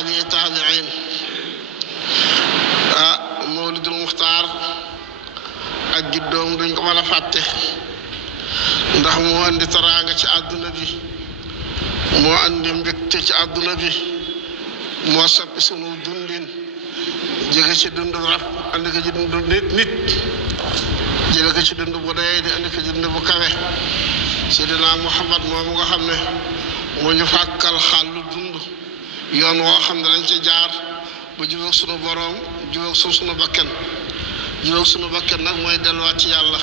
أتباعي تابعين مولد المختار ak juddoom duñ ko mën a fàtte ndax moo andi teraanga ci àdduna bi moo andi mbégte ci àdduna bi moo soppi sunu dundin jëge ci dund rab andi ko ci dund nit jële ko ci dund bu dee di andi ko ci dund bu kawe Seydina Muhammad moomu nga xam ne moo ñu fàkkal xàllu dund yoon woo xam ne dañ ci jaar bu jubóog sunu boroom jubóog sunu bakkan jubóog sunu bakkan nag mooy delluwaat ci yàlla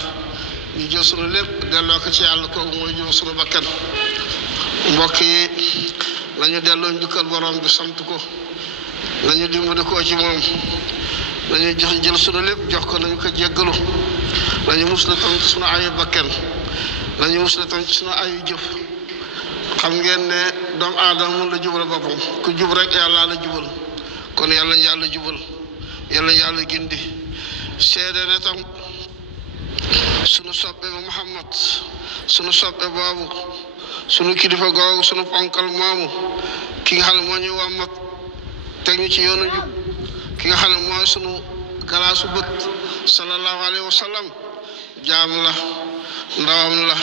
ñu jël sunu lépp delloo ko ci yàlla kooku mooy jubóog sunu bakkan mbokk yi lañu delloo njukkal boroom bi sant ko lañu dimbali koo ci moom lañu jël sunu lépp jox ko nañu ko jéggalu lañu musla tam ci sunu ayu bakkan lañu musla tam ci sunu ayu jëf xam ngeen ne doomu aadama mun la jubal boppam ku jub rek yàlla la jubal kon yàlla ñu yàlla jubal yàlla ñu yàlla gindi seede ne tam sunu soppe ba Muhammad sunu soppe boobu sunu kilifa googu sunu ponkal moomu ki nga xam ne moo ñu wàmmat teg ñu ci yoonu jub ki nga xam ne mooy sunu galaasu bët sallallahu alayhi wa sallam jaam la ndawam la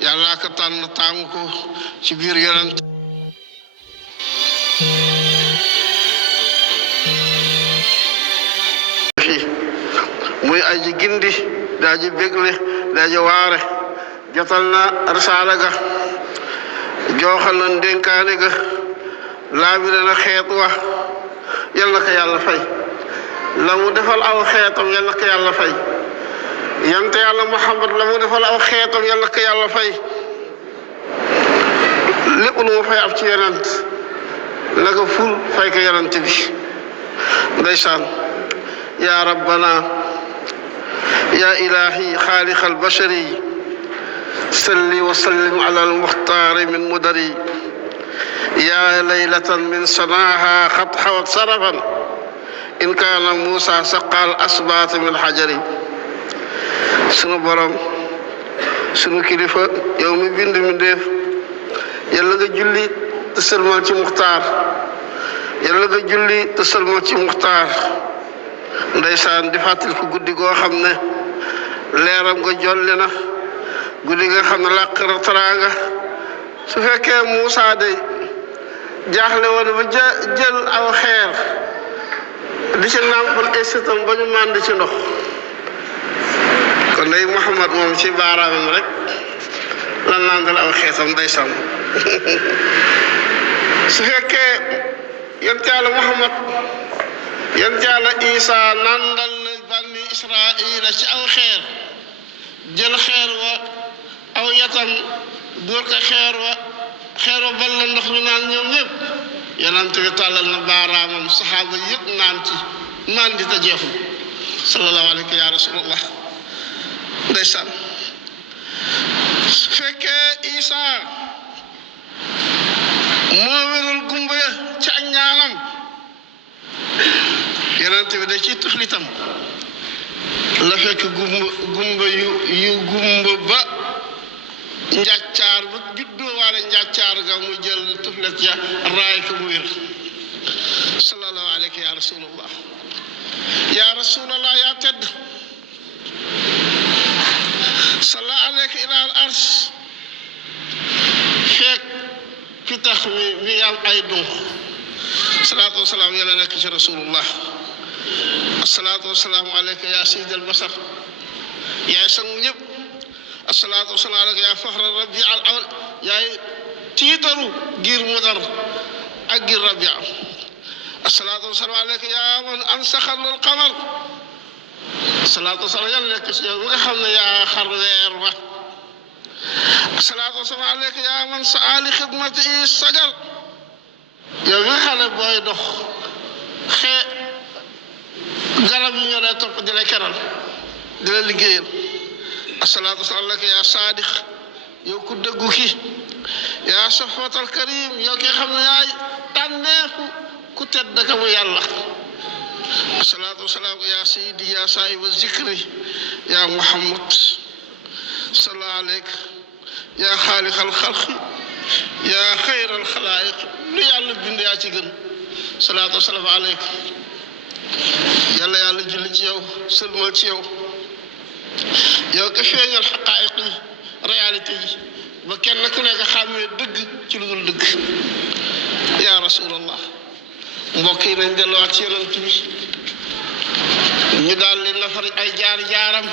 yàlla ka tànn taamu ko ci biir yonent muy aji gindi daaji bégle daaji waare jotal na risaala ga jooxal na ndénkaane ga laabire na xeet wa yal na ko yàlla fay la mu defal aw xeetam yal na ko yàlla fay yante yàlla Muhammad la mu defal aw xeetam yal na ko yàlla fay lépp lu mu fay ab ci yonent la ko ful fay ko yonent bi ndeysaan yaa rabbana يا إلهي خالق البشر صل وسلم على المختار من مدري يا ليلة من سماها خطح وصرفا إن كان موسى سقى الأسباط من حجر سنو برام سنو كلفة يومي بند من ديف يلا جولي تسلمال ci مختار يلا جولي تسلمال ci مختار ndeysaan di fàttali ko guddi goo xam ne leeram nga jolli na guddi nga xam ne làq na teraanga su fekkee Muusaa day jaaxle woon ba jël aw xeer di ci nàmpal ay sëtam ba ñu mànd ci ndox kon day Muhammad moom ci baaraamam rek la nàndal aw xeetam ndeysaan su fekkee yonent Yàlla Muhammad yonent Yàlla Isa nandal na bani Israila ci aw xeer jël xeer wa aw yatam dóor ko xeer wa bal la ndox ñu naan ñoom ñëpp yonent bi tàllal na baaraamam saxaaba yëpp naan di ta jeexul sallallahu alayhi ya rasulullah ndeysaan su fekkee Isa moo wéral gumba ya ci ak ñaanam yonent bi da ci tuflitam la fekk gumba yu gumba ba njàccaar ba juddoo waale njàccaar ga mu jël tuflet ya raay ko mu wér sallallahu alayhi ya rasulullah ya tedd salla alayka ila al arsh fekk fi tax mi am ay dunq salaatu wasalaam yàlla nekk ci rasulullah asalaatu wasalaamu alayka ya sayyid al basar yaay sangu ñëpp asalaatu wasalaamu alayka ya faxra rabi al awal yaay tiitaru giir mudar ak giir rabia asalaatu wasalaamu alayka ya man ansaxal al qamar asalaatu wasalaam yàlla nekk ci yow nga xam ne yaa xar weer wa asalaatu wasalaamu alayka ya man saali xidmati sagar yow nga xam ne booy dox garab yi ñoo lay topp di la keral di la liggéeyal asalaatu wasalaam alayka yaa saadix yow ku dëggu ki yaa safatal karim yow ki xam ne yaay tànneefu ku tedd ka mu yàlla asalaatu wasalaam yaa sayidi yaa saahiba zikri yaa muhammad salla alayka yaa xaaliqal xalqi yaa xayral xalaayiq lu yàlla bind yaa ci gën salaatu wasalaamu aleyka yàlla yàlla julli ci yow sëlmal ci yow yow ko feeñal xaqaayiq yi réalité yi ba kenn ku nekk xàmmee dëgg ci lu dul dëgg yaa rasulallah mbokk yi nañ delluwaat ci yonent bi ñu daal li nafar ay jaar-jaaram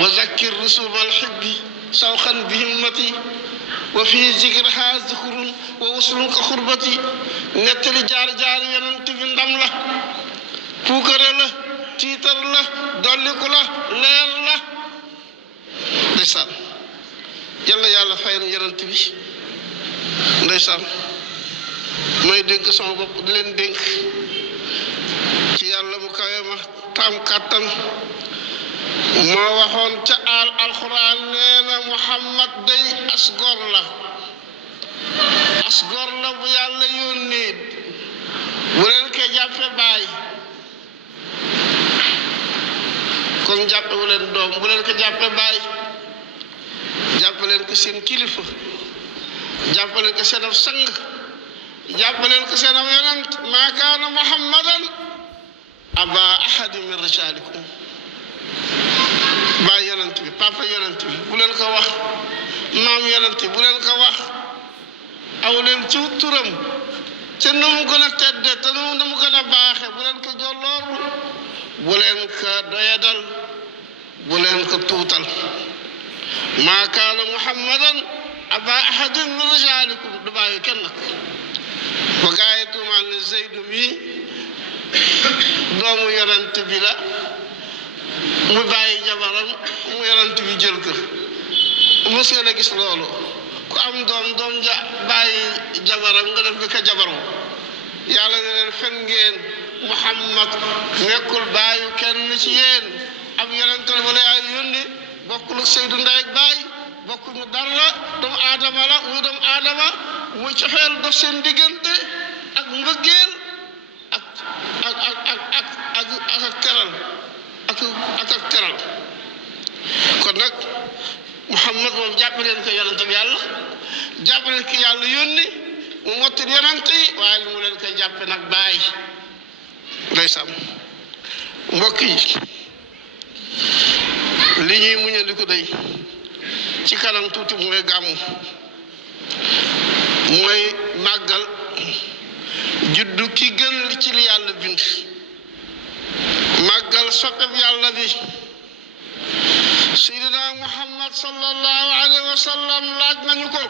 wa zakkir rusumal xibbi sawxan bi himmati wa fi zikriha zikrun wa wuslun ka xurbati nettali jaar-jaar yonent bi ndam la puukare la tiitar la dolliku la leer la ndeysaan yàlla yàlla fay na yonent bi ndeysaan may dénk sama bopp di leen dénk ci yàlla mu kawe ma taam kàttan moo waxoon ca alxuraan nee na Muhammad day asgor la bu yàlla yónni bu leen ko jàppe baay kon jàppe wu leen doom bu leen ko jàppe baay jàppe leen ko seen kilifa jàppe leen ko seen ab sang jàppe leen ko seen ab yonent maa kaana Muhammadan aba ahadi min rijaalikum baay yonent bi papa yonent bi bu leen ko wax maam yonent bi bu leen ko wax aw leen ci turam te nu mu gën a tedde te nu mu gën a baaxe bu leen ko jollooru bu leen ko doyadal bu leen ko tuutal maa kaana Muhammadan aba ahadin min rijaalikum du bàyyi kenn nag ba gaa yi tuumaal ne Zeydu mi doomu yonent bi la mu bàyyi jabaram mu yonent bi jël ko mos ngeen a gis loolu ku am doom ja bàyyi jabaram nga def ko jabaram yàlla ne leen fen ngeen Muhammad nekkul bàyyu kenn ci yéen am yonental wala ay yónni bokkul ak Seydu ndey ak baay bokkuñu dara doomu aadama la muy doomu aadama muy cofeel dox seen diggante ak mbëggeel ak teral ak teral kon nag Muhammad moom jàpp leen ko yonent bi yàlla jàpp leen ko yàlla yónni mu mottali yonent yi waaye mu leen koy jàppe nag baay ndeysaan mbokk yi li ñuy muñandiku day ci kanam tuuti mooy gàmmu mooy màggal juddu ki gën ci li yàlla bind màggal soppeb yàlla bi Seydina Muhammad sallallahu alayhi wa sallam laaj nañu ko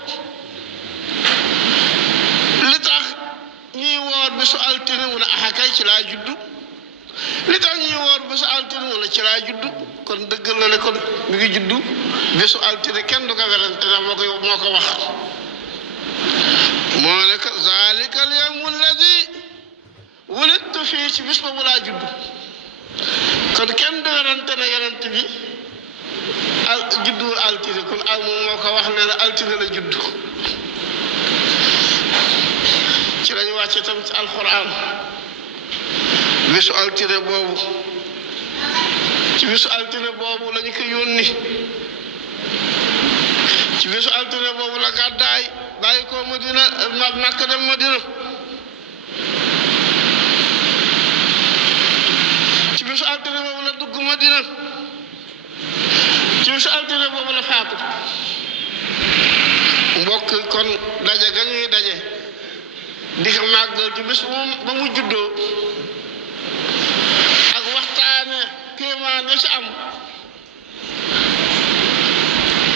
li tax ñuy woor bésu altine mu ne kay ci laa juddu li tax ñuy woor bésu altine mu ne ci laa juddu kon dëgg la ne kon mi ngi juddu bésu altine kenn du ko werante ndax moo ko wax moo ne ko zalika al yawmu alladi wulidtu fii ci bis boobu laa juddu kon kenn du werante ne yonent bi judduwul altine kon moom moo ko wax ne la altine la juddu ci lañu wàcce tam ci alxuraan bisu altine boobu ci bisu altine boobu lañu ko yónni ci bisu altine boobu la gàddaay bàyyi ko Madina Makka dem Madina ci bisu altine boobu la dugg Madina ci bisu altine boobu la faatu mbokk kon daje ga ñuy daje di ko màggal ci bis moom ba mu juddoo ak waxtaane kéemaan ya ci am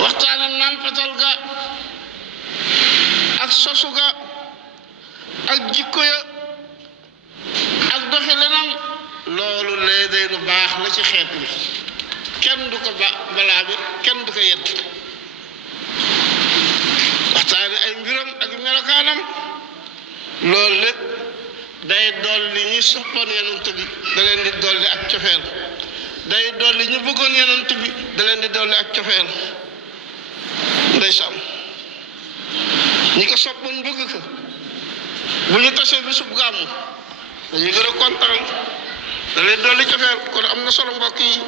waxtaane nàmpatal ga ak sosu ga ak jikko ya ak doxi lenam loolu lee day lu baax la ci xeet bi kenn du ko balaa bi kenn du ko yedd waxtaane ay mbiram ak melokaanam loolu lépp day dolli ñi soppoon yonent bi da leen di dolli ak cofeel day dolli ñu bëggoon yonent bi da leen di dolli ak cofeel ndeysaan ñi ko soppoon bëgg ko bu ñu tasee bi sub gàmmu dañuy gën a kontaan da leen dolli cofeel kon am na solo mbokk yi